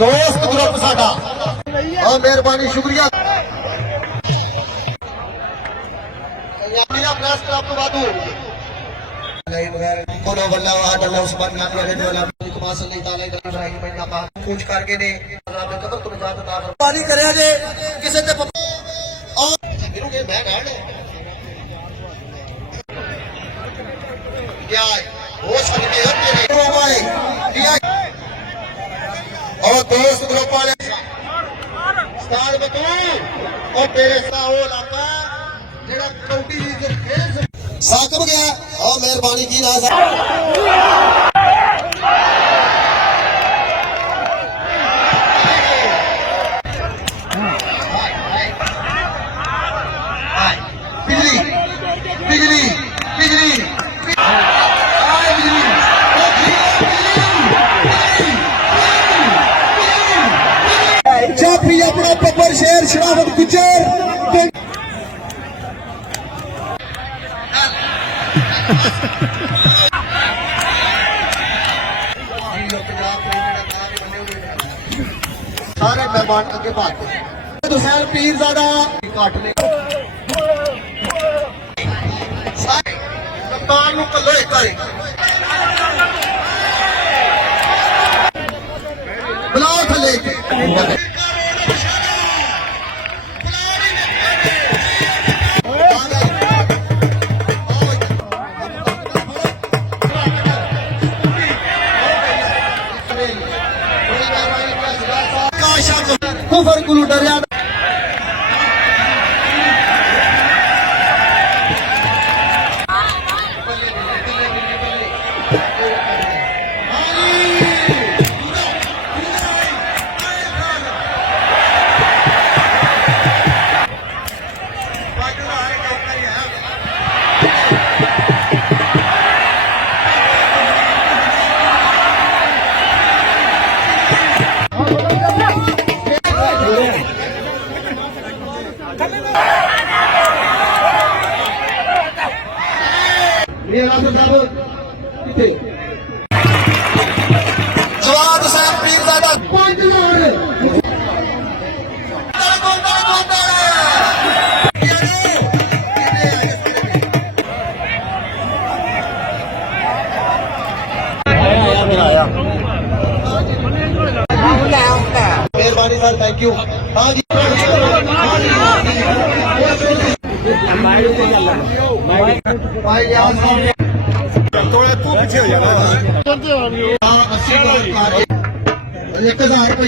दोस्त ग्रुप साडा और मेहरबानी शुक्रिया प्रेस क्लब तो बात पूछ करके ने पानी करे जे किसी ने क्या हो सकती है और दोस्त ग्रुप वाले स्टार बतू और तेरे साहो लाका जेड़ा कौटी दे खेल साकब गया और मेहरबानी की ना बिजली बिजली बिजली चापी अपना पब्बर शेर शराफत गुजर सारे मेहमान अगे भाग हुसैन पीरजादा काट ले कप्तान नूं कल्लो एक करे बुलाओ थले कुफर कुलू डरिया जवाब हुसैन पीरजादा मेहरबानी सर थैंक यू हाँ जी थोड़ा तू पीछे हो जाना 1000